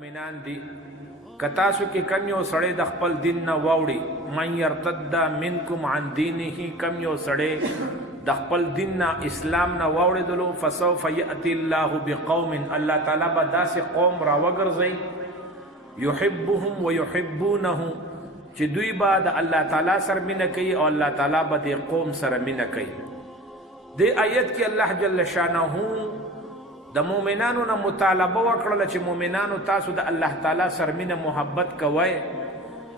مومنان دي کتاسو کې کم یو سړی د خپل دین نه واوړي من يرتد منکم عن دینه کم یو سړی د خپل دین نه اسلام نه واوړېدلو فسوف یأتی الله بقوم الله تعالی به داسې قوم راوګرځي یحبهم ویحبونه چې دوی به د الله تعالی سره مینه کوي او الله تعالی به د قوم سره مینه کوي. دې آیت کې الله جل شانه د مؤمنانو نه مطالبه وکړله چې مؤمنانو تاسو د الله تعالی سره مینه محبت کوئ،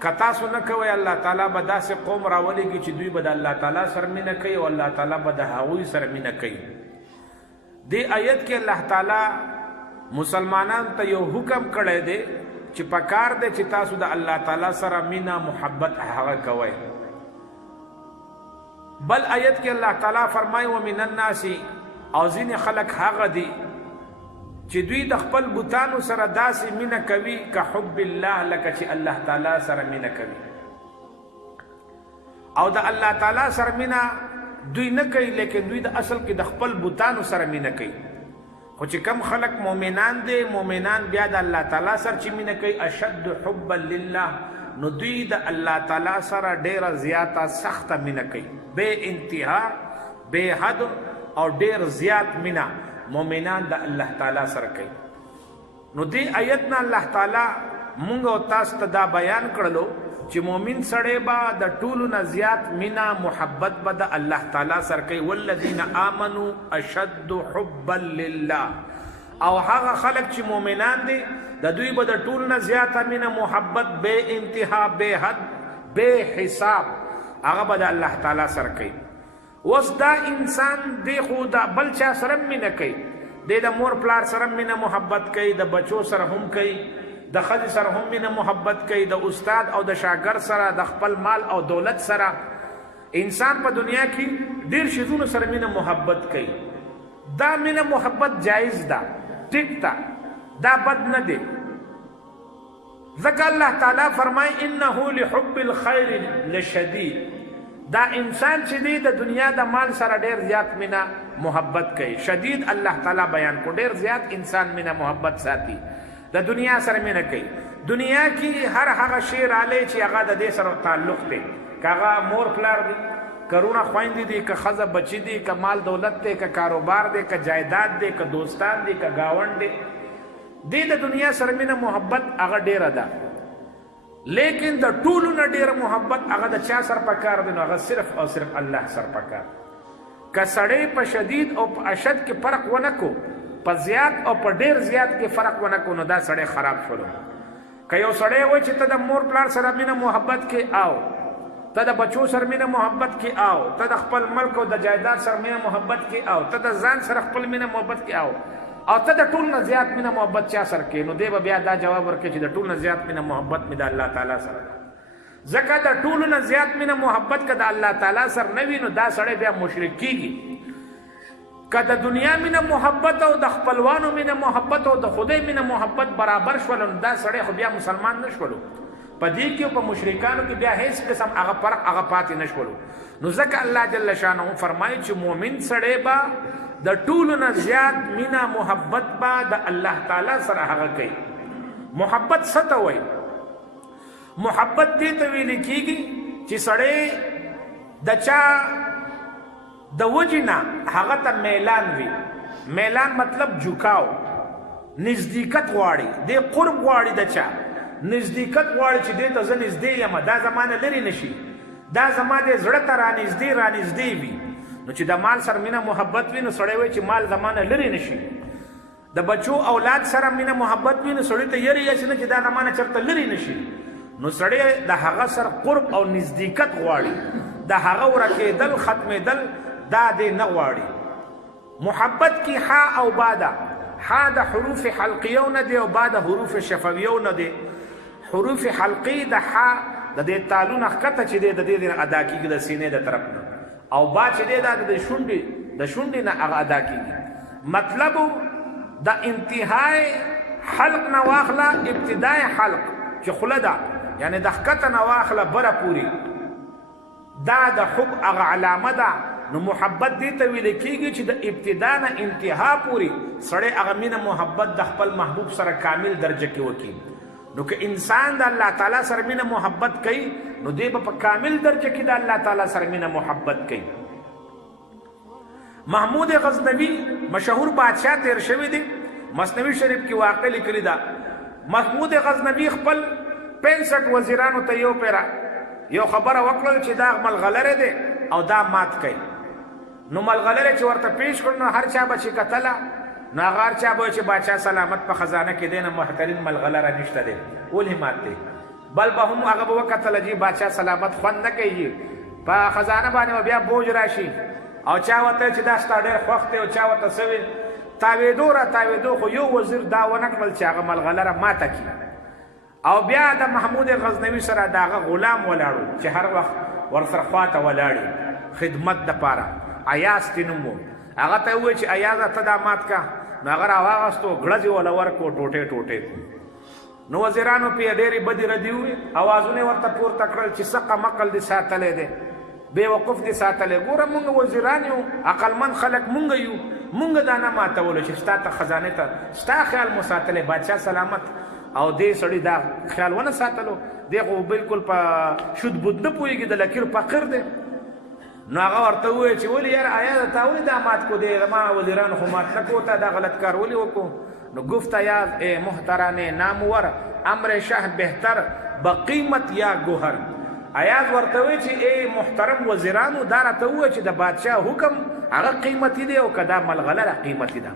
که تاسو نه کوئ الله تعالی به داسې قوم راولېږي چې دوی به د الله تعالی سره مینه کوي او الله تعالی به د هغوی سره مینه کوي. دې آیت کې الله تعالی مسلمانانو ته یو حکم کړی دی چې پکار دی چې تاسو د الله تعالی سره مینه محبت هغه کوئ. بل آیت کې الله تعالی فرمایي ومن الناس او ځینې خلک هغه دي چې دوی د خپل بوتانو سره داسې مینه کوي که حب الله لکه چې الله تعالی سره مینه کوي، او د الله تعالی سره مینه دوی نه کوي لیکن دوی د اصل کې د خپل بوتانو سره مینه کوي. خو چې کم خلق مؤمنان دي مؤمنان بیا د الله تعالی سره چې مینه کوي اشد حبا لله نو دوی د الله تعالی سره ډیره زیاته سخته مینه کوي، بے انتها بے حد او ډیر زیات مینه مؤمنان د الله تعالی سره کوي. نو دې آیت نه الله تعالی مونږ او تاسو ته دا بیان کړلو چې مؤمن سړی به د ټولو نه زیات مینه محبت به د الله تعالی سره کوي. والذین آمنوا اشد حبا لله او هغه خلق چې مؤمنان دي د دوی به د ټولو نه زیاته مینه محبت بے انتها بے حد بے حساب هغه به د الله تعالی سره کوي. وس دا انسان دی خو دا بل چا سره مینه کوي، دی د مور پلار سره مینه محبت کوي، د بچو سره هم کوي، د ښځې سره هم مینه محبت کوي، د استاد او د شاګرد سره، د خپل مال او دولت سره. انسان په دنیا کې ډیر شیزونو سره مینه محبت کوي. دا مینه محبت جایز ده، ټیک ده، دا بد نه دی. ځکه الله تعالی فرمایي انه لحب الخیر لشدید. دا انسان چې دی د دنیا د مال سره ډیر زیات مینه محبت کوي. شدید الله تعالی بیان کو ډیر زیات انسان مینه محبت ساتي، د دنیا سره مینه کوي. دنیا کې هر هغه شی رالی چې هغه د دې سره تعلق دی، که هغه مور پلار دی، که رونه خویندې دي، که ښځه بچي دي، که مال دولت دی، که کاروبار دی، که جایداد دی، که دوستان دي، که ګاونډ دی، دې د دنیا سره مینه محبت هغه ډیره ده. لیکن د ټولو نه ډیره محبت هغه د چا سره پکار دی؟ نو هغه صرف او صرف الله سره پکار. که سړی په شدید او په اشد کې فرق ونه کو، په زیات او په ډیر زیات کې فرق ونه کو، نو دا سړی خراب شولو. که یو سړی وایي چې ته د مور پلار سره مینه محبت کې آو، ته د بچو سره مینه محبت کې آو، ته د خپل ملک او د جایداد سره مینه محبت کې آو، ته د ځان سره خپل مینه محبت کې آو، او ته د ټول نه زیات مینه محبت چا سره کې؟ نو دی به بیا دا جواب ورکړي چې د ټول نه زیات مینه محبت مې د الله تعالی سره ده. ځکه د ټولو نه زیات مینه محبت که د الله تعالی سره نه وي نو دا سړی بیا مشرک کېږي. که د دنیا مینه محبت او د خپلوانو مینه محبت او د خدای مینه محبت برابر شول نو دا سړی خو بیا مسلمان نه شولو. په دې کې او په مشرکانو کې بیا هیڅ قسم هغه فرق هغه پاتې نه شولو. نو ځکه الله جل شانه فرمایي چې مؤمن سړی به د ټولو نه زیات مینه محبت به د الله تعالی سره هغه کوي. محبت څه ته وایي؟ محبت دې ته ویل کېږي چې سړی د چا د وجې نه هغه ته میلان وي. میلان مطلب جھکاو، نزدېکت غواړي، دې قرب غواړي، د چا نزدېکت غواړي چې دې ته زه نږدې یم، دا زما نه لرې نه شي، دا زما دې زړه ته رانږدې وي. نو چې د مال سره مینه محبت وي نو سړی وایي چې مال زما نه لرې نه شي. د بچو اولاد سره مینه محبت وي نو سړی ته یری یې چې دا زما نه چېرته لرې نه شي. نو سړی د هغه سره قرب او نزدېکت غواړي، د هغه ورکېدل ختمېدل دا دې نه غواړي. محبت کې ح او با ده. ح د حروف حلقیو نه دی او با د حروف شفویو نه دی. حروف حلقی د ح د دې تالونه ښکته چې دی د دې نه ادا کېږي د سینې د طرف نه، او با چې دی دا د شونډې نه هغه ادا کېږي. مطلب د انتهای حلق نه واخله ابتدای حلق چې خوله ده، یعنی د ښکته نه واخله بره پورې، دا د حب هغه علامه ده، نو محبت دې ته ویل کېږي چې د ابتدا نه انتها پورې سړی هغه مینه محبت د خپل محبوب سره کامل درجه کې وکړي. نو که انسان د الله تعالی سره مینه محبت کوي نو دی به په کامل درجه کې د الله تعالی سره مینه محبت کوي. محمود غزنوی مشهور بادشاہ تیر شوی دی، مثنوی شریف کې واقع لیکلی دا. محمود غزنوی خپل 65 وزیرانو ته یو پیرا یو خبره وکړه چې دا ملغلره دی او دا مات کوي. نو ملغلره چې ورته پیش کړ نو هر چا به چې کتله نو هغه هر چا به چې بادشاہ سلامت په خزانه کې دی نه محترم ملغلره نشته دی ولې مات دی. بل به هم هغه به وکتله چې بادشاہ سلامت خوند نه کوي په خزانه باندې بیا بوج راشي او چا وته چې دا ستا ډېر خوښ دی او چا ورته څه وي تاوېدو را تاوېدو خو یو وزیر دا ونه کړل چې هغه ملغلره ماته کړي. او بیا د محمود غزنوي سره د هغه غلام ولاړو چې هر وخت ورسره خواته ولاړي خدمت دپاره. ایاز تې نوم و. هغه ته ووایي چې ایازه ته دا مات کا. نو هغه راواغستو ګړزې وله ورکړو ټوټې ټوټې کړو. نو وزیرانو پې ډېرې بدې ردي ووې اوازونه ورته پورته کړل چې څه قمقل دې ساتلی دی بیوقوف دې ساتلی. ګوره مونږ وزیران یو عقلمند خلک مونږ یو مونږ دا نه ماتولو چې ستا ته خزانې ته ستا خیال مو ساتلی بادشاه سلامت او دې سړي دا خیال ونه ساتلو دی خو بلکل په شود بود نه پوهېږي د لکیر فقیر دی. نو هغه ورته ووایي چې ولې یاره ایاز تا ولې دا مات کو دی زما وزیرانو خو مات نه کو تا دا غلط کار ولې وکړو. نو گفت ایاز ای محتران نامور امر شه بهتر بقیمت یا گوهر. ایاز ورته وایي چې ای محترم وزیرانو دا راته ووایي چې د بادشاه حکم هغه قیمتي دی او که دا ملغلره قیمتي ده.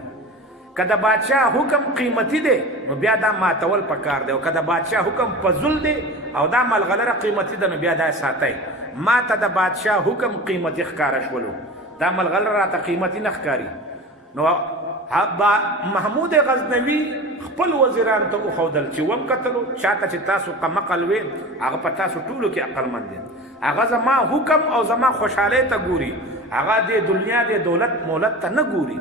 که د بادشاه حکم قیمتي دی نو بیا دا ماتول پکار دی او که د بادشاه حکم فضول دی او دا ملغلره قیمتي ده نو بیا دا ساتئ. ما ته د بادشاه حکم قیمتي ښکاره شولو دا ملغلره راته قیمتي نه ښکاري. نو محمود غزنوي خپل وزیرانو ته وښودل چې وم کتلو چاته چې تاسو قمقل وې هغه په تاسو ټولو کې عقلمند دی. هغه زما حکم او زما خوشحالۍ ته ګوري هغه د دنیا د دولت مولت ته نه ګوري.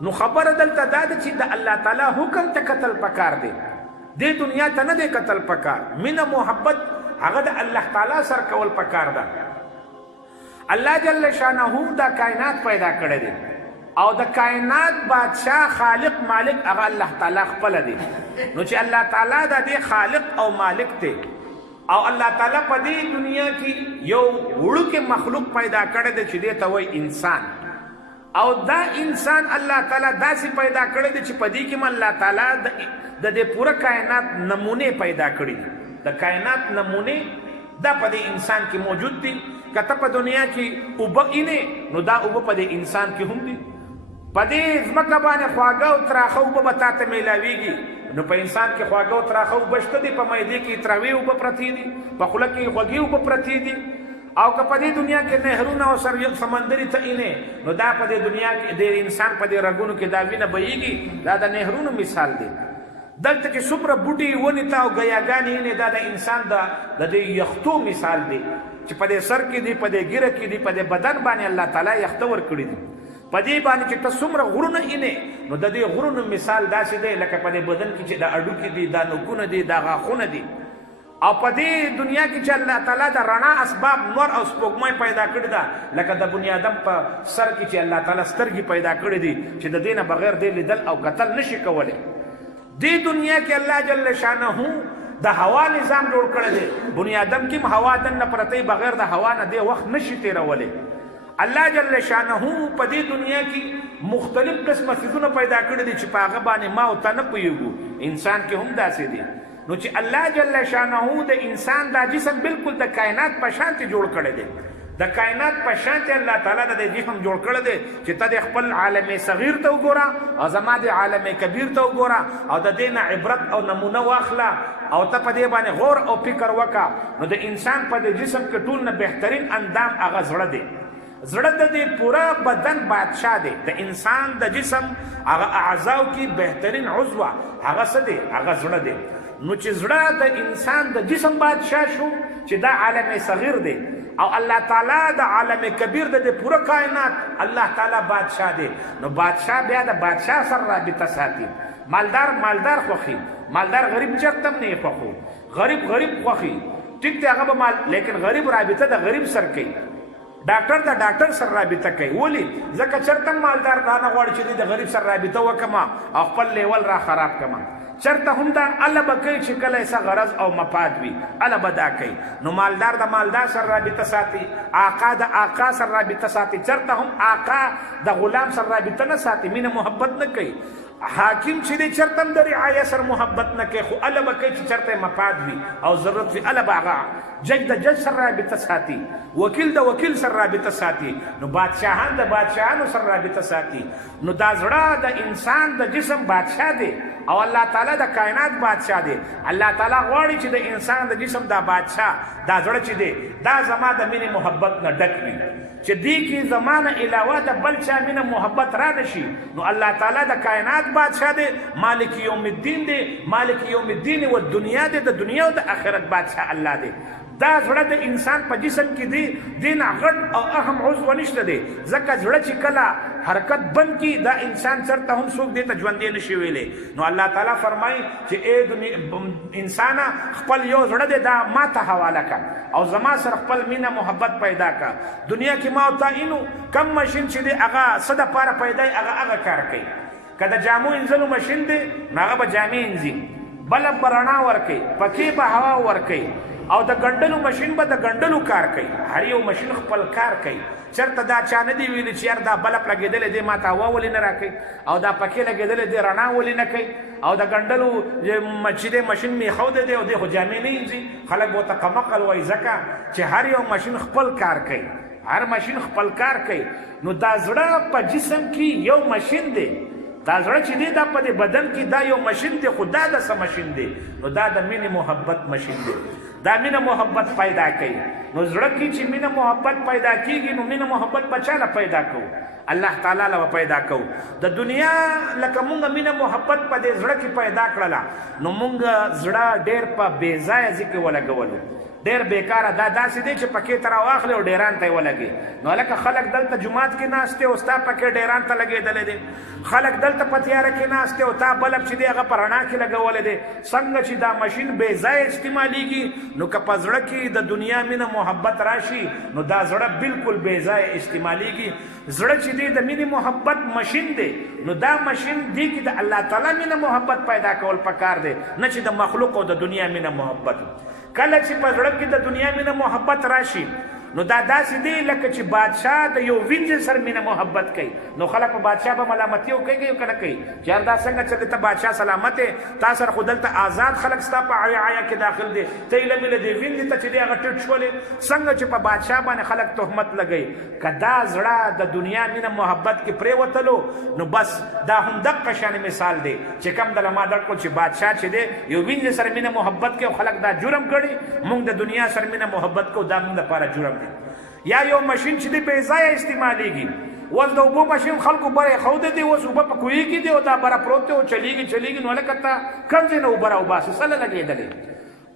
نو خبره دلته دا ده چې د الله تعالی حکم ته کتل پکار دی دې دنیا ته نه دی کتل پکار. مینه محبت هغه د الله تعالی سره کول پکار ده. الله جل شانه دا کائنات پیدا کړی دی او د کائنات بادشاہ خالق مالک هغه الله تعالی خپل دی. نو چې الله تعالی د دې خالق او مالک دی او الله تعالی په دې دنیا کې یو وړوکی مخلوق پیدا کړی دی چې دې ته وایي انسان. او دا انسان الله تعالی داسې پیدا کړی دی چې په دې کې الله تعالی د دې پوره کائنات نمونه پیدا کړي دي. د کائنات نمونه دا په دې انسان کې موجود دي. که ته په دنیا کې اوبه اینې نو دا اوبه په دې انسان کې هم دي. په دې ځمکه باندې خواږه او تراخه اوبه به تا ته میلاویږي نو په انسان کې خواږه او تراخه اوبه شته دي. په معدې کې تروې اوبه پرتې دي په خوله کې خوږې اوبه پرتې دي. او که په دې دنیا کې نهرونه او سمندري ته اینې نو دا په دې دنیا کې د انسان په دې رګونو کې دا وینه بهیږي دا د نهرونو مثال دی. دلته کې څومره بوټي ونې ته او ګیاګانې اینې دا د انسان د دې یختو مثال دی چې په دې سر کې دي په دې ګیره کې دي په دې بدن باندې الله تعالی یخته ورکړي دي. په دې باندې چې ته څومره غرونه اینې نو د دې غرونو مثال داسې دی لکه په دې بدن کې چې د اډوکې دي دا نوکونه دي دا غاښونه دي. او په دې دنیا کې چې الله تعالی د رڼا اسباب نور او سپوږمۍ پیدا کړي ده لکه د بني آدم په سر کې چې الله تعالی سترګې پیدا کړي دي چې د دې نه بغیر دې لیدل او کتل نشي کولی. دې دنیا کې الله جل شانه د هوا نظام جوړ کړی دی. بني آدم کې هوا دننه پرته بغیر د هوا نه دې وخت نشي تیرولی. الله جل شانه په دې دنیا کې مختلف قسمه څیزونه پیدا کړي دي چې په هغه باندې ما او ته نه پوهېږو. انسان کې هم داسې دي. نو چې الله جل شانه د انسان دا جسم بالکل د کائنات په شانتې جوړ کړی دی. د کائنات په شانتې الله تعالی د جسم جوړ کړی دی چې ته د خپل عالم صغیر ته وګوره او زما د عالم کبیر ته وګوره او د دې نه عبرت او نمونه واخله او ته په دې باندې غور او فکر وکړه. نو د انسان په دې جسم کې ټول نه بهترین اندام هغه زړه دی. زړه د دې پوره بدن بادشاه دی. د انسان د جسم هغه اعضاو کې بهترین عضو هغه څه دی هغه زړه دی. نو چې زړه د انسان د جسم بادشاه شو چې دا عالم صغیر دی او الله تعالی د عالم کبیر د پوره کائنات الله تعالی بادشاه دی. نو بادشاه بیا د بادشاه سره رابطه ساتي. مالدار خوخي مالدار غریب چرته نه خوخو غریب خوخي ټیک دی هغه به مال لیکن غریب رابطه د غریب سره کوي. ډاکټر د ډاکټر سره رابطه کوي. ولې؟ ځکه چرته مالدار دا نه غواړي چې د غریب سره رابطه وکما او خپل لیول را خراب کما. چرته هم دا الله به کوي چې کله یې څه غرض او مفاد وي الله به دا کوي. نو مالدار د مالدار سره رابطه ساتي، آقا د آقا سره رابطه ساتي. چرته هم آقا د غلام سره رابطه نه ساتي، مینه محبت نه کوي. حاکم چې دی چرته هم د رعایا سره محبت نه کوي، خو الله به کوي چې چرته مفاد وي او ضرورت وي الله به هغه جج د جج سره رابطه ساتي، وکیل د وکیل سره رابطه ساتي، نو بادشاهان د بادشاهانو سره رابطه ساتي. نو دا زړه د انسان د جسم بادشاه دی او الله تعالی د کائنات بادشاه دی. الله تعالی غواړي چې د انسان د جسم دا بادشاه دا زړه چې دی دا زما د مینې محبت نه ډک وي، چې دې کې زمانه علاوه د بل چا مینه محبت را نشي. نو الله تعالی د کائنات بادشاه دی، مالک یوم الدین دی، مالک یوم الدین و دنیا دی، د دنیا او د آخرت بادشاه الله دی. دا زړه د انسان په جسم کې دی، دین غټ او اهم عضو نشته دی. ځکه زړه چې کله حرکت بند کی دا انسان چرته هم څوک دی ته ژوندی نشي ویلی. نو الله تعالی فرمایي چې ای انسانه خپل یو زړه دی دا ما ته حواله کړه او زما سره خپل مینه محبت پیدا کړه. دنیا کې ما او تا اینو کم ماشین چې دی هغه څه دپاره پیدا یي هغه کار کوي. که د جامو انځلو ماشین دی نو هغه به جامې انځي، بلب به رڼا ورکوي، پکې به هوا ورکوي، او د ګنډلو ماشین به د ګنډلو کار کوي. هر یو ماشین خپل کار کوي. چرته دا چا نه دی ویلي چې یار دا بلب لګېدلی دی ما ته هوا ولې نه راکوي، او دا پکې لګېدلی دی رڼا ولې نه کوي، او د ګنډلو چې دی ماشین میخوده دی او دی خو جامې نه انځي. خلک به ورته قمقل وایي ځکه چې هر یو ماشین خپل کار کوي، هر ماشین خپل کار کوي. نو دا زړه په جسم کې یو ماشین دی، دا زړه چې دی دا په دې بدن کې دا یو ماشین دی، خو دا د څه ماشین دی؟ نو دا د مینې محبت ماشین دی، دا مینه محبت پیدا کوي. نو زړه کې چې مینه محبت پیدا کیږي نو مینه محبت به چاله پیدا کوو؟ الله تعالی له پیدا کوو. د دنیا لکه مونږ مینه محبت په دې زړه کې پیدا کړله نو مونږ زړه ډېر په بې ځایه ځکه ولګولو، ډېر بیکاره. دا داسې دی چې پکې ته راواخلې او ډیران ته یې ولګې. نو هلکه خلک دلته جومات کې ناست دی او ستا پکې ډیران ته لګېدلی دی، خلک دلته په تیاره کې ناست دی او تا بلب چې دی هغه په رڼا کې لګولی دی. څنګه چې دا ماشین بې ځایه استعمالیږي نو که په زړه کې د دنیا مینه محبت راشي نو دا زړه بالکل بې ځایه استعمالیږي. زړه چې دی د مینې محبت ماشین دی، نو دا ماشین دی کې د الله تعالی مینه محبت پیدا کول پکار دی، نه چې د مخلوق او د دنیا مینه محبت. کله چې په زړه کې د دنیا مینه محبت راشي نو دا داسې دی لکه چې بادشاه د یو وینځ سره مینه محبت کوي. نو خلک په بادشاه به ملامتي او کوي که نه کوي چې یار دا څنګه چې ته بادشاه سلامت یې، تا سره خو دلته آزاد خلک ستا په رعایا کې داخل دی، ته یې لمې له دې وینځ ته چې دی هغه ټیټ شولې. څنګه چې په بادشاه باندې خلک تهمت لګوي، که دا زړه د دنیا مینه محبت کې پرېوتلو نو بس دا هم دقه شان مثال دی چې کوم دله ما درکړو چې بادشاه چې دی یو وینځ سره مینه محبت کوي او خلک دا جرم کړي، موږ د دنیا سره مینه محبت کوو، دا موږ دپاره جرم دی. یا یو ماشین چې دی بې ځایه استعمالیږي، اوس د اوبو ماشین خلکو بره ایښوده دی، اوس اوبه په کوهي کې دی او دا بره پروت دی او چلیږي نو هلکه ته کوم ځای نه اوبه راوباسې څه له لګېدلې؟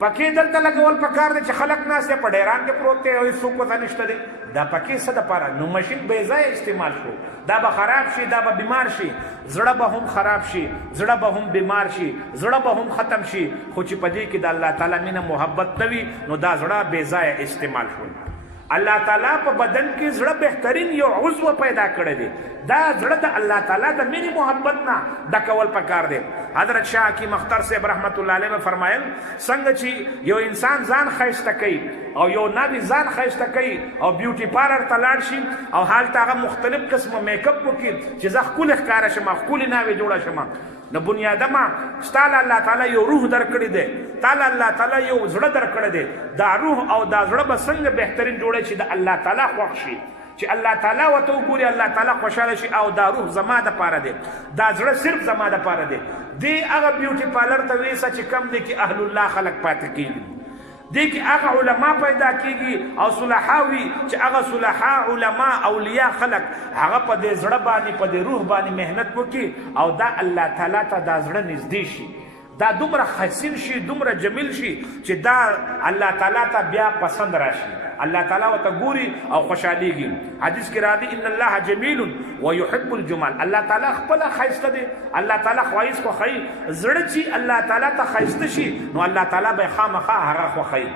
پکې دلته لګول پکار دی چې خلک ناست دی په ډیران کې پروت دی او هېڅوک ورته نشته دی. دا پکې څه دپاره؟ نو ماشین بې ځایه استعمال شو، دا به خراب شي، دا به بیمار شي، زړه به هم خراب شي، زړه به هم بیمار شي، زړه به هم ختم شي. خو چې په دې کې د الله تعالی مینه محبت نه وي نو دا زړه بې ځایه استعمال شو. الله تعالی په بدن کې زړه بهترین یو عضو پیدا کړی دی، دا زړه د الله تعالی د مینې محبت نه ډکول پکار دی. حضرت شاه حکیم اختر صاحب رحمت الله علیه فرمایل څنګه چې یو انسان ځان ښایسته کوي او یو ناوی ځان ښایسته کوي او بیوټي پارلر ته لاړ شي او هلته هغه مختلف قسمه میک اپ وکړي چې زه ښکلې ښکاره شم، ښکلې ناوې جوړه شم. نو بنیادمه ستا له الله تعالی یو روح درکړی دی، تا له الله تعالی یو زړه درکړی دی. دا روح او دا زړه به څنګه بهترین جوړی چې د الله تعالی خوښ شي، چې الله تعالی ورته وګوري الله تعالی خوشحاله شي او دا روح زما دپاره دی، دا زړه صرف زما دپاره دی. دی هغه بیوټي پارلر ته ویسه چې کم دی کې اهل الله خلک پاتې کېږي، دی کې هغه علما پیدا کېږي او صلحا وي چې هغه صلحا علما اولیاء خلک هغه په دې زړه باندې په دې روح باندې محنت وکړي او دا الله تعالی ته دا زړه نږدې شي، دا دومره حسین شي، دومره جمیل شي چې دا الله تعالی ته بیا پسند راشي، الله تعالی ورته ګوري او خوشحالیږي. حدیث کې راځي ان الله جمیل ويحب الجمال، الله تعالی خپله ښایسته دی، الله تعالی ښایست خوښوي. زړه چې الله تعالی ته ښایسته شي نو الله تعالی به یې خامخا هغه خوښوي.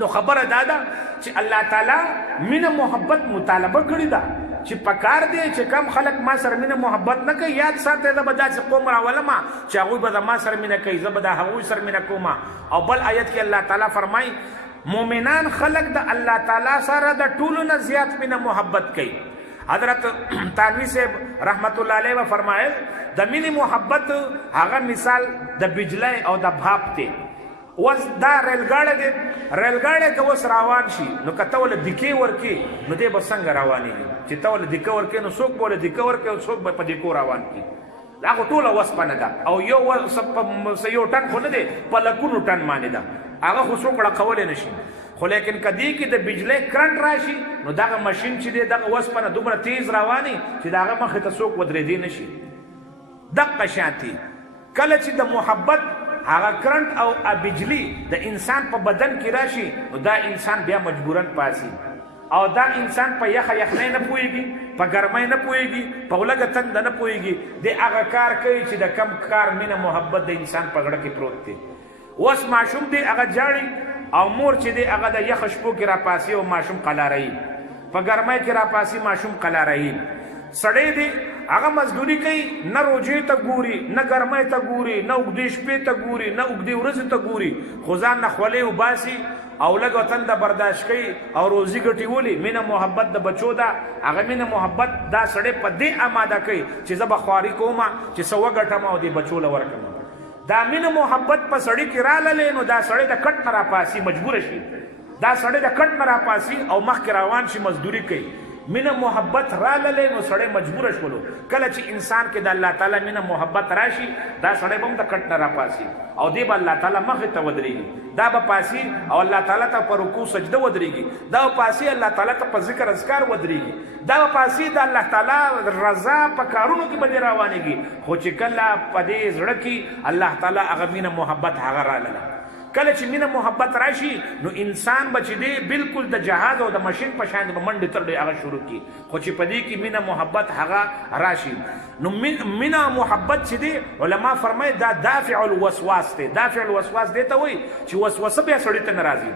نو خبره دا ده چې الله تعالی مینه محبت مطالبه کړې ده چې پکار دی چې کم خلک ما سره مینه محبت نه کوي یاد ساته دا به داسې قوم راولما چې هغوی به د ما سره مینه کوي زه به د هغوی سره مینه کوم. او بل آیت کې الله تعالی فرمایي مؤمنان خلق د الله تعالی سره د ټولو نه زیات مینه محبت کوي. حضرت تانوی صاحب رحمت الله علیه و فرمایل د مینې محبت هغه مثال د بجلی او د بھاپ دی. اوس دا ریلګاډی دی ریلګاډی که اوس روان شي نو که ته ورله دیکې ورکړې نو دی به څنګه روانېږي چې ته ورله دیکه ورکړې نو څوک به ورله دیکه ورکړي او څوک به په دیکو روان کړي. دا خو ټوله وسپنه ده او یو ټن خو نه دی په لکونو ټن باندې ده هغه خو څوک ړقولی نه شي. خو لیکن کدی کې د بجلی کرنټ راشي نو دغه ماشین چې دی دغه وسپنه دومره تیز رواني چې د هغه مخې ته څوک ودرېدی نه شي. دقه شانتي کله چې د محبت هغه کرنټ او بجلی د انسان په بدن کې راشي نو دا انسان بیا مجبورن پاسي او دا انسان په یخنۍ نه پوهېږي په ګرمۍ نه پوهېږي په لږه تنده نه پوهېږي د هغه کار کوي چې د کم کار مینه محبت د انسان په زړه کې پروت دی. اوس ماشوم دی هغه جاړي او مور چې دی هغه د یخ شپو کې راپاسي او ماشوم قلارهي په ګرمۍ کې راپاسي ماشوم قلارهي. سړی دی هغه مزدوري کوي نه روجې ته ګوري نه ګرمۍ ته ګوري نه اوږدې شپې ته ګوري نه اوږدې ورځې ته ګوري خو ځان نه خولې وباسي او لږ وطن د برداشت کوي او روزي ګټي ولي. مینه محبت د بچو ده هغه مینه محبت دا سړی په دې اماده کوي چې زه به خواري کوم چې څه وګټم او دې بچو له ورکړم. دا مینه محبت په سړي کې راللې نو دا سړی د کټ نه راپاسي مجبوره شي دا سړی د کټ نه راپاسي او مخکې روان شي مزدوري کوي. مینه محبت راللې نو سړی مجبوره شولو. کله چې انسان کې د الله تعالی مینه محبت راشي دا سړی به هم د کټ نه راپاسي او دی به الله تعالی مخې ته ودرېږي دا به پاسي او الله تعالی ته په رکوع سجده ودرېږي دا به پاسي الله تعالی ته په ذکر اذکار ودرېږي دا به پاسي د الله تعالی رضا په کارونو کې به دې روانېږي. خو چې کله په دې زړه کې الله تعالی هغه مینه محبت هغه رالله کله چې مینه محبت راشي نو انسان به چې دی بالکل د جهاد او د ماشین په شان به منډې ترډې هغه شروع کړي. خو چې په دې کې مینه محبت هغه راشي نو مینه محبت چې دی علما فرمایي دا دافع الوسواس دی. دافع الوسواس دی ته وایي چې وسوسه بیا سړي ته نه راځي.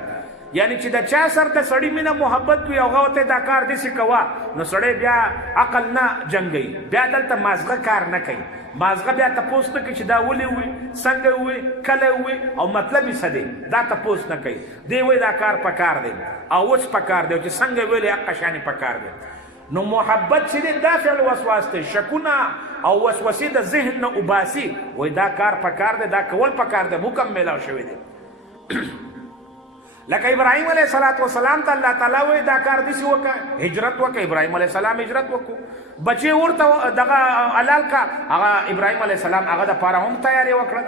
یعنی چې د چا سره د سړي مینه محبت وي او هغه ته دا کار داسې کوه نو سړی بیا عقل نه جنګوي بیا دلته مازغه کار نه کوي. مازغه بیا تپوس نه کوي چې دا ولې وي څنګه وي کله وي او مطلب یې څه دی دا تپوس نه کوي. دی وایي دا کار پکار دی او اوس پکار دی چې څنګه ویلې هغه شانې پکار دی. نو محبت چې دی دافع الوسواس دی شکونه او وسوسې د ذهن نه وباسي وایي دا کار پکار دی دا کول پکار دی حکم میلاو شوی دی. لکه ابراهیم علیه السلام ته الله تعالی وایي دا کار داسې وکړه هجرت وکړه. ابراهیم علیه السلام هجرت وکړو بچې ورته دغه حلال کا هغه ابراهیم علیه السلام هغه د پاره هم تیاری وکړه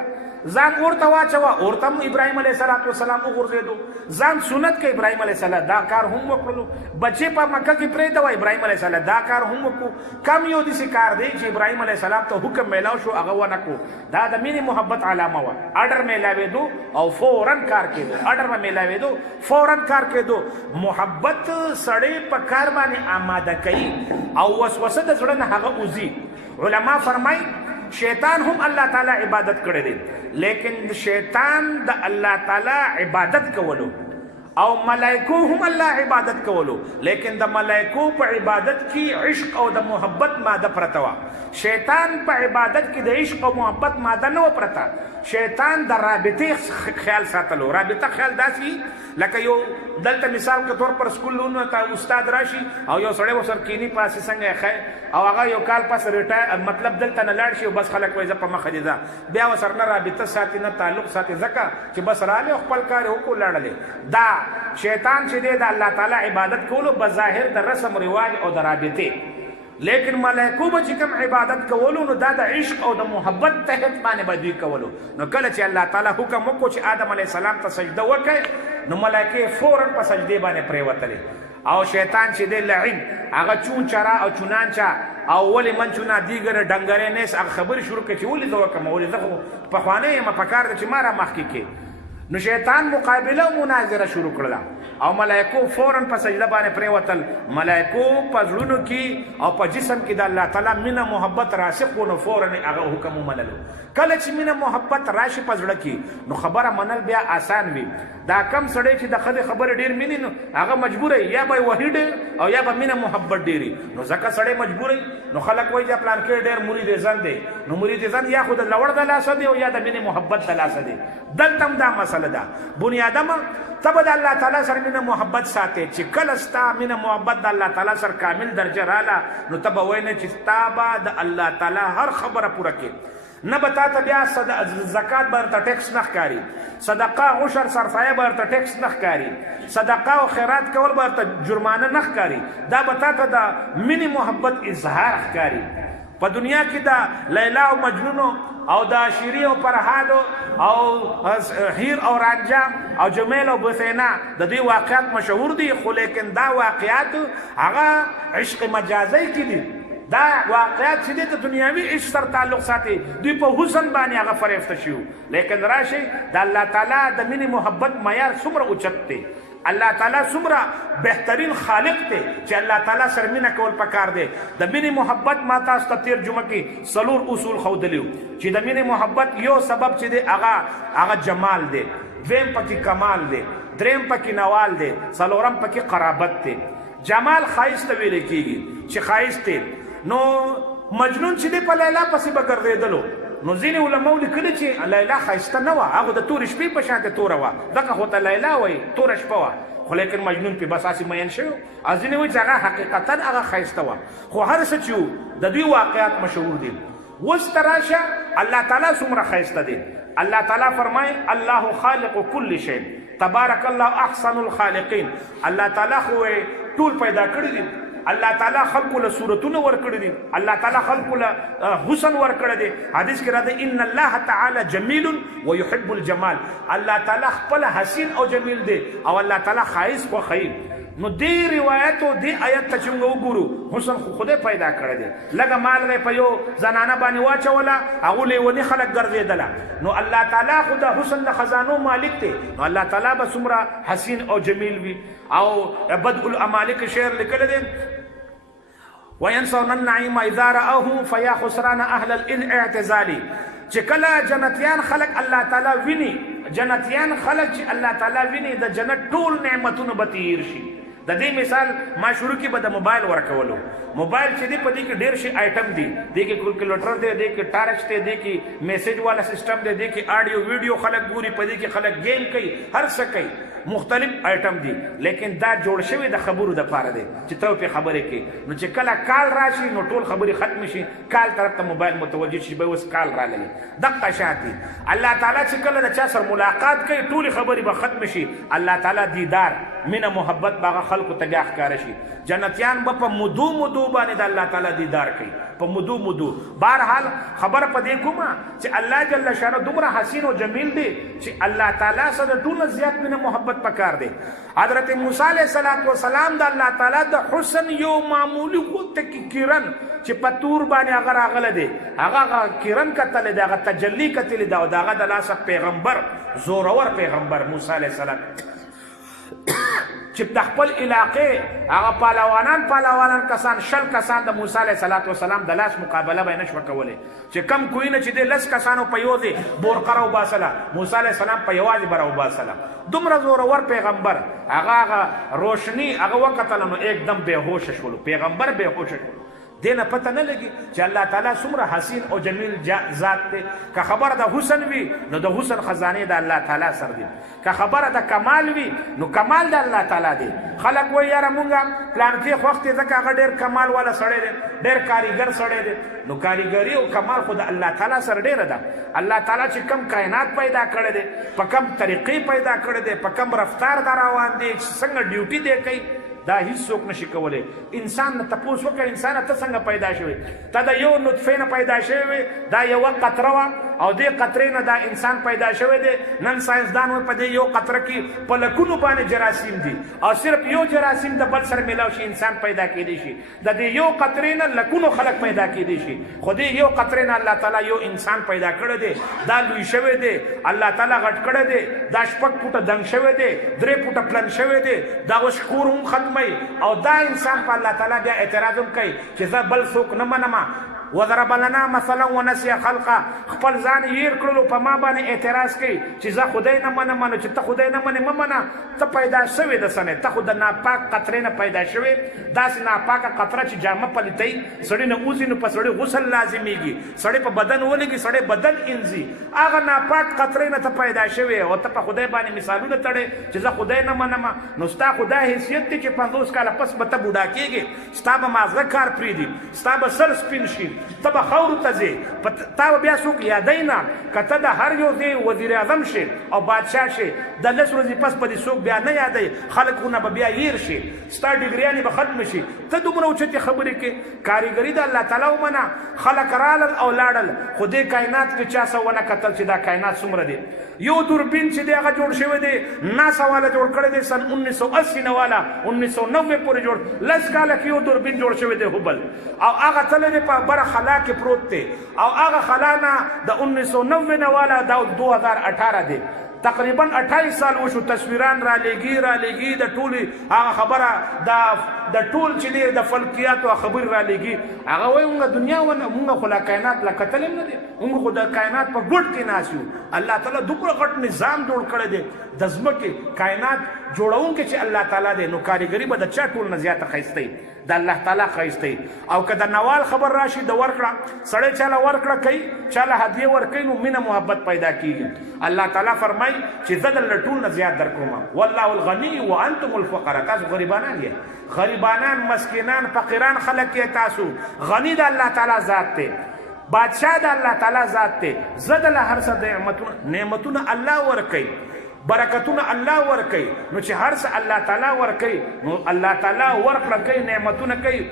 ځان ورته واچوه ورته هم ابراهیم علیه السلام وغورځېدو ځان سنت کې ابراهیم علیه السلام دا کار هم وکړلو. بچې په مکه کې پرېږده ابراهیم علیه السلام دا کار هم وکړو. کم یو داسې کار دی چې ابراهیم علیه السلام ته حکم میلاو شو هغه ونه کړو. دا د مینې محبت علامه وه. اډر میلاوېدو او فورا کار کېدو اډر به میلاوېدو فورا کار کېدو. محبت سړی په کار باندې آماده کوي او وسوسه د زړه نه هغه وځي. علما فرمایي شیطان هم الله تعالی عبادت کړی دی لیکن شیطان د الله تعالی عبادت کولو او ملائکو هم الله عبادت کولو لیکن د ملائکو په عبادت کې عشق او د محبت ماده پرته وه. شیطان په عبادت کې د عشق او محبت ماده نه و پرته. شیطان د رابطې خیال ساتلو. رابطه خیال داسې لکه یو دلته مثال کے طور پر سکولونو ته استاد راشي او یو سړی ورسره کینی پاسې څنګه ښی او هغه یو کال پس ریټایر مطلب دلته نه لاړ شي او بس خلک وایي زه په مخه دي ځه بیا ورسره نه رابطه ساتي نه تعلق ساتي ځکه چې بس رالی او خپل کار یې وکړو لاړلې. دا شیطان چې دی د الله تعالی عبادت کولو بظاهر د رسم رواج او د رابطې لیکن ملائکو به چې کوم عبادت کولو نو دا د عشق او د محبت تحت باندې به دوی کولو. نو کله چې الله تعالی حکم وکړو چې آدم علیه السلام ته سجده وکړي نو ملائکې فورا په سجدې باندې پرېوتلې او شیطان چې دی لعین هغه چون چرا او چونانچا او ولې من چونه دیګره ډنګرې نیس هغه خبرې شروع کړې چې ولې زه وکړم ولې زه خو پخوانی یم په کار ده چې ما را مخکې کې. نو شیطان مقابله او مناظره شروع کړله او ملائکو فوراً په سجده باندې پریوتل ملائکو په زړونو کې او په جسم کې د الله تعالی مینه محبت راسخ و نو فوراً هغه حکم ومنلو کله چې مینه محبت راشي په زړه کې نو خبره منل بیا آسان وي دا کم سړی چې د ښځې خبره ډېر مینې نو هغه مجبور یا به وحي ډېر او یا به مینه محبت ډېري نو ځکه سړی مجبور نو خلک وایي چې پلان کې ډېر مرید زن دی نو مرید زن یا خو د لوړ د لاسه دی او یا د مینې محبت د لاسه دی دلته هم دا مسله ده بني آدمه ته به د الله تعالی سره مینه محبت ساتې چې کله ستا مینه محبت د الله تعالی سره کامل درجه راله نو ته به وایې نه چې ستا به د الله تعالی هر خبره پوره کړې نه به تا ته بیا زکات به درته ټیکس نه ښکاري صدقه عشر صرفایه به درته ټیکس نه ښکاري صدقه او خیرات کول به درته جرمانه نه ښکاري دا به تا ته د مینې محبت اظهار ښکاري په دنیا کې د لیلا او مجنون او د شیری او فرهاد او هیر او رانجا او جمیل او بثینا د دې واقعات مشهور دي خو لیکن دا واقعات هغه عشق مجازی کې دي دا واقعات چې د دنیاوي عشق سره تعلق ساتي دوی په حسن باندې هغه فریفته شو لیکن راشي د الله تعالی د مینې محبت معیار څومره اوچت دی الله تعالی څومره بهترین خالق دی چې الله تعالی سره مینه کول پکار دی د مینې محبت ما تاسو ته تیر جمعه کې څلور اصول ښودلیو چې د مینې محبت یو سبب چې دی هغه جمال دی دویم پکې کمال دی دریم پکې نوال دی څلورم پکې قرابت دی جمال ښایست ویل کېږي چې ښایست دی نو مجنون چې دی په لیلا پسې به ګرځېدلو نو ځینې علماو لیکلي چې لیلا ښایسته نه وه هغه د تورې شپې په شانتې توره وه دغه خو ته لیلا وایي توره شپه وه خو لیکن مجنون پې بس هسې مین شوی او ځینې وایي چې هغه حقیقتا هغه ښایسته وه خو هر څه چې وو د دوی واقعات مشهور دي اوس ته راشه الله تعالی څومره ښایسته دی الله تعالی فرمایي الله خالق كل شی تبارک الله احسن الخالقین الله تعالی خو ټول پیدا کړي دي الله تعالی خلقو له صورتونه ورکړي دي الله تعالی خلقو له حسن ورکړي دي حدیث کې راځي ان الله تعالی جمیل ويحب الجمال الله تعالی خپل حسین او جمیل دی او الله تعالی خایس خو خیر نو دې روایت او دې آیت ته چې وګورو حسن خو خدای پیدا کړی دی لکه مال په یو زنانه باندې واچوله هغه لیونی خلک ګرځېدله نو الله تعالی خو د حسن د خزانو مالک دی نو الله تعالی به څومره حسین او جمیل وي او بدء الامالک شعر لیکلی دی وینسون النعیم اذا رأوه فیا خسران اهل الاعتزال چې کله جنتیان خلق الله تعالی ویني جنتیان خلق چې الله تعالی ویني د جنت ټول نعمتونه به تیر شي د دې مثال ما شروع کې به د موبایل ورکولو موبایل چې دی په دې کې ډېر شي آیټم دي دې کې کیلکولیټر دی دې کې ټارچ دی دې کې میسج والا سیستم دی دې کې آډیو ویډیو خلک ګوري په دې کې خلک گیم کوي هر څه کوي مختلف آیټم دي لیکن دا جوړ شوی د خبرو د پاره دی چې ته په خبرې کې نو چې کله کال راشي نو ټول خبرې ختم شي کال طرف ته موبایل متوجه شي به اوس کال را لګي دقه شاتي الله تعالی چې کله د چا سره ملاقات کوي ټول خبرې به ختم شي الله تعالی دیدار مینه محبت باغه خلق ته بیا ښکار شي جنتیان به په مدو باندې د الله تعالی دیدار کوي په مدو بهرحال خبر په دې کومه چې الله جل شانه دومره حسین او جمیل دی چې الله تعالی سره ټول زیات مینه محبت پکار دی حضرت موسی علیه السلام د الله تعالی د حسن یو معمولی قوت کې کرن چې په تور باندې هغه راغله دی هغه کرن کتل دی هغه تجلی کتل دی او دغه د لاسه پیغمبر زورور پیغمبر موسی علیه السلام چې د خپل علاقې هغه پهلوانان کسان شل کسان د موسی علیه السلام د لاس مقابله به نشوه کولی چې کم کوی نه چې د لس کسانو په یو دی بورقه راوباسله موسی علیه السلام په یوازې به راوباسله دومره زورور پیغمبر هغه روشني هغه وکتله نو एकदम بېهوشه شولو پیغمبر بېهوشه شولو دینه پته نه لګي چې الله تعالی څومره حسین او جمیل ذات دی که خبره د حسن وي نو د حسن خزانه د الله تعالی سره دی که خبره د کمال وي نو کمال د الله تعالی دی خلک وایي یاره مونږه پلان کې وخت ځکه هغه ډېر کمال والا سړی دی ډېر کاریګر سړی دی نو کاریګري او کمال خو د الله تعالی سره ډېره ده الله تعالی چې کم کائنات پیدا کړی دی په کم طریقې پیدا کړی دی په کم رفتار دا روان دی څنګه ډیوټي دی کوي دا هیڅ څوک نشي کولی انسان نه تپوس وکړه انسانه ته څنګه پیدا شوی ته د یو نطفې نه پیدا شوی دا یوه قطره وه او دې قطرې نه دا انسان پیدا شوی دی. نن ساينسدان په دې یو قطره کې په لکونو باندې جراثیم دي او صرف یو جراثیم د بل سره ملاو شي انسان پیدا کېدی شي. د دې یو قطرې نه لکونو خلق پیدا کېدی شي، خو دې یو قطرې نه الله تعالی یو انسان پیدا کړی دی. دا لوی شوی دی، الله تعالی غټ کړی دی. دا 6 فوټه دنګ شوی دی، 3 فوټه پلن شوی دی. دا اوس کور هم ختمي او دا انسان په الله تعالی بیا اعتراض هم کوي چې زه بل څوک نه منم. وضرب لنا مثلا ونسي خلقه، خپل ځان ير کړلو په ما باندې اعتراض کوي چې زه خدای نه منم. نو چې ته خدای نه منې مه منه، ته پیدا شوی د سنې، ته خو د ناپاک قطرې نه پیدا شوی. داسې ناپاکه قطره چې جامه پلیتوي سړی نه اوځي، نو په سړی غسل لازمیږي، سړی په بدن ولګي، سړی بدن انځي. هغه ناپاک قطرې نه ته پیدا شوی او ته په خدای باندې مثالونه تړې چې زه خدای نه منم. نو ستا خدای حیثیت دی چې 50 کاله پس به ته بوډا کېږې، ستا به مازغه کار پرېږدي، ستا به سر سپین شي، ته به خاورو ته ځې، تا به بیا څوک یادوي نه. که ته د هر یو ځای وزیر اعظم شي او بادشاه شي، د 10 ورځې پس به دې څوک بیا نه یادوي، خلکونه به بیا هیر شي، ستا ډګریانې به ختم شي. ته دومره اوچتې خبرې کې کاریګري د الله تعالی ومنه. خلک رالل او لاړل، خو دې کائنات کې چا څه ونه کتل چې دا کائنات څومره دی. یو دوربین چې دی هغه جوړ شوی دی، ناسا والا جوړ کړی دی سن 1980 نه والا 1990 پورې جوړ. 10 کاله کې یو دوربین جوړ شوی دی هبل، او هغه تللی دی په بره خلا کې پروت دی، او هغه خلا نه د 1990 نه والا دا 2018 دی. تقریبا 28 سال وشو. تصویران را لګي د ټولي هغه خبره د ټول چې دی د فلکیات او خبر را لګي. هغه وایي موږ دنیا ونه موږ خو لا کائنات لا کتلم نه دي، موږ خو د کائنات په ګډ کې ناسیو. الله تعالی دومره غټ نظام جوړ کړی دی د ځمکې کائنات جوړونکی چې الله تعالی دی. نو کاریګري به د چا ټول نه زیاته ښایسته د الله تعالی ښایسته. او که د نوال خبر راشي د ورکړه، سړی چاله ورکړه کوي، چاله هدیه ورکوي، نو مینه محبت پیدا کېږي. الله تعالی فرمایي چې زه درله ټول نه زیات در کوم. والله الغني وانتم الفقراء. تاسو غریبانان یې، غریبانان، مسکینان، فقیران خلک یې. تاسو غني د الله تعالی ذات دی، بادشاہ د الله تعالی ذات دی. زه دله هر څه نعمتونه الله ورکوي، برکتونه الله ورکوي. نو چې هر څه الله تعالی ورکوي، نو الله تعالی ورکړه کوي، نعمتونه کوي.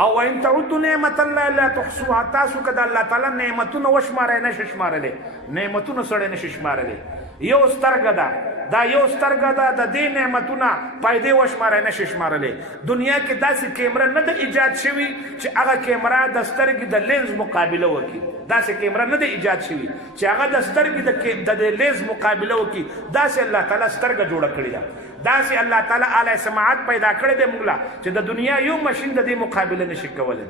او وان تعدوا نعمت الله لا تحصوها. تاسو که د الله تعالی نعمتونه وشمارئ نشئ شمارلی، نعمتونه سړی نشي شمارلی. یو سترګه ده، دا یو سترګه ده، د دې نعمتونه پیدې وشمارئ نشي شمارلی. دنیا کې داسې کیمره نه ده ایجاد شوي چې هغه کیمره د سترګې د لینز مقابله وکړي. داسې کیمره نه ده ایجاد شوي چې هغه د سترګې د لینز مقابله وکړي. داسې الله تعالی سترګه جوړه کړې ده، داسې الله تعالی اعلی سماعت پیدا کړی دی موږ له چې د دنیا یو ماشین د دې مقابله نشي کولی.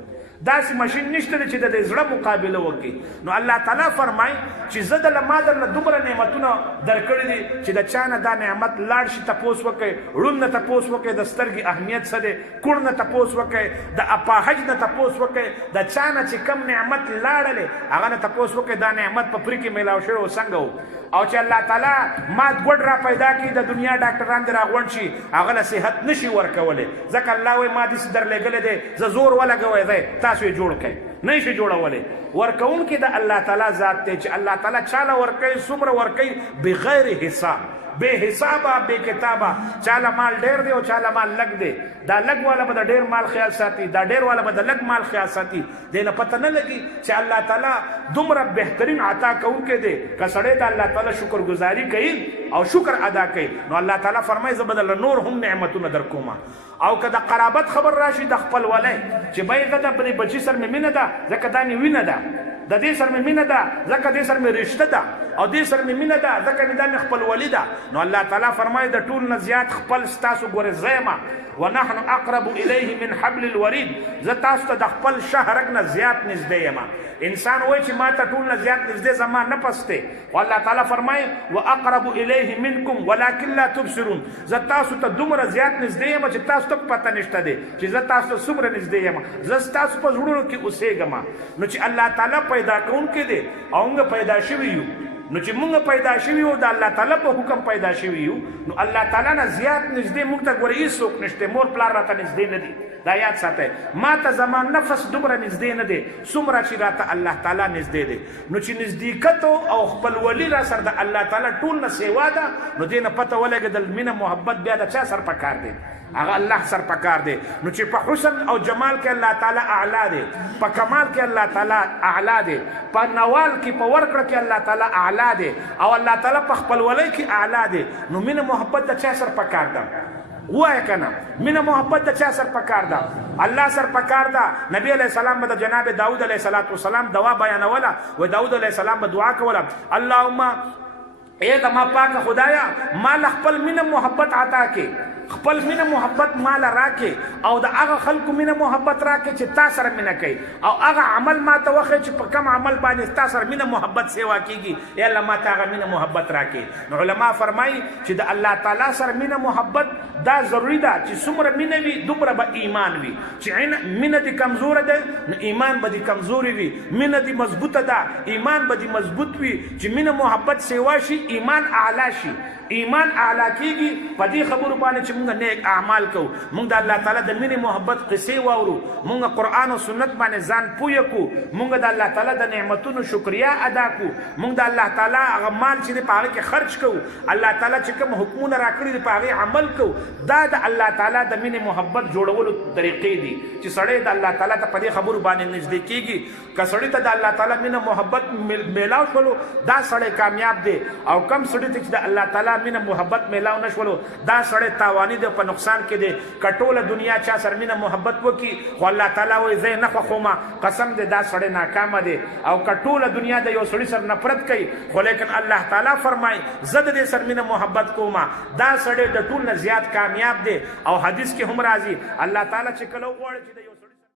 داسې ماشین نشته چې د دې زړه مقابله وکړي. نو الله تعالی فرمایي چې زه دله ما درله دومره نعمتونه درکړي دي چې د چا نه دا نعمت لاړ شي تپوس وکړئ، ړوند نه تپوس وکړئ د سترګې اهمیت څه دی، کوڼ نه تپوس وکړئ، د اپاهج نه تپوس وکړئ، د چا نه چې کم نعمت لاړلې هغه نه تپوس وکړئ دا نعمت په پرې کې میلاو شوی و څنګه و. او چې الله تعالی مات ګوډ را پیدا کړي د دنیا ډاکټران دې راغونډ شي، هغه له صحت نشي ورکولی. ځکه الله وایي ما داسې درلېږلی دی، زه زور ولګوی دی، تاسو یې جوړ کړئ، نه شي جوړولی. ورکوونکی د الله تعالی ذات دی چې الله تعالی چاله ورکوي څومره ورکوي بغیر حساب، بے حسابه بے کتابه. چاله مال ډیر دی او چاله مال لږ دی. دا لږ والا به د ډیر مال خیال ساتي، دا ډیر والا به د لږ مال خیال ساتي. دې نه پته نه لګي چې الله تعالی دومره بهترین عطا کوونکی دی. که سړی د الله تعالی شکر گزاري کوي او شکر ادا کوي، نو الله تعالی فرمایي زه به درله نور هم نعمتونه در کوم. او که د قرابت خبر راشي د خپل ولی چې بای زه د بلې بچي سره مې مینه ده ځکه دا مې وینه ده، د دې سره مې مینه ده ځکه دې سره مې رشته ده، او دې سره مې مینه ده ځکه دا مې خپل ولی ده. نو الله تعالی فرمایي د ټول نه زیات خپل ستاسو ګورې زه یم. ونحن اقرب الیه من حبل الورید. زه تاسو ته د خپل شهرک نه زیات نږدې یم. انسان وایي چې ما ته ټول نه زیات نږدې زما نفس دی، خو الله تعالی فرمایي واقرب الیه منکم ولکن لا تبصرون. زه تاسو ته دومره زیات نږدې یم چې تاسو ته پته نشته دی چې زه تاسو ته څومره نږدې یم. زه ستاسو په زړونو کې اوسېږم. نو چې الله تعالی پیدا کوونکی دی او موږ پیدا شوي یو، نو چې موږ پیدا شوي یو د الله تعالی په حکم پیدا شوي یو، نو الله تعالی نه زیات نږدې موږ ته ګوره هېڅوک نشته. مور پلار راته نږدې نه دي، دا یاد ساتئ. ما ته زما نفس دومره نږدې نه دی څومره چې راته الله تعالی نږدې دی. نو چې نزدېکت او خپلولي را سره د الله تعالی ټول نه سیوا ده، نو دې نه پته ولګېدل مینه محبت بیا د چا سره پکار دی؟ هغه الله سر پکار دی نو چې په حسن او جمال کې الله تعالی اعلی دی په کمال کې الله تعالی اعلی دی په نوال کې په ورکړه کې الله تعالی اعلی دی او الله تعالی په خپل ولای کې اعلی دی نو مینه محبت د چا سر پکار ده وای کنه مینه محبت د چا سر پکار ده الله سر پکار ده نبی علیہ السلام د جناب داود علیہ السلام دوا بیانوله و داود علیہ السلام دعا کوله اللهم اے زما پاک خدایا مال خپل مینه محبت عطا کې خپل مینه محبت مال راکې او د هغه خلکو مینه محبت راکې چې تا سره مینه کوي او هغه عمل ما ته وخت چې په کوم عمل باندې تا سره مینه محبت سیوا کیږي یا الله ما ته هغه مینه محبت راکې نو علما فرمایي چې د الله تعالی سره مینه محبت دا ضروری ده چې څومره مینه وي دومره به ایمان وي چې مینه دي کمزوره ده نو ایمان به دي کمزوري وي مینه دي مضبوطه ده ایمان به دي مضبوط وي چې مینه محبت سیوا شي ایمان اعلی شي ایمان اعلی کیږي په دې خبرو باندې چې موږ نیک اعمال کوو موږ د الله تعالی د مینې محبت قصې واورو موږ قرآن او سنت باندې ځان پوه کو موږ د الله تعالی د نعمتونو شکریا ادا کو موږ د الله تعالی هغه مال چې په هغه کې خرج کوو الله تعالی چې کوم حکمونه راکړي دي په هغه عمل کوو دا د الله تعالی د مینې محبت جوړولو طریقې دي چې سړی د الله تعالی ته په دې خبرو باندې نږدې کیږي که سړی ته د الله تعالی مینه محبت میلاو شولو دا سړی کامیاب دی او کم سړی ته چې د الله تعالی مینه محبت میلاو نشولو دا سړی تاوانی دی په نقصان کې دی کټوله دنیا چا سره مینه محبت وکي خو الله تعالی وایي زه نه خوښومه قسم دی دا سړی ناکامه دی او کټوله دنیا د یو سړي سره نفرت کوي خو لیکن الله تعالی فرمایي زه د دې سره مینه محبت کومه دا سړی د ټول نه زیات کامیاب دی او حدیث کې هم راځي الله تعالی چې کله وغواړي چې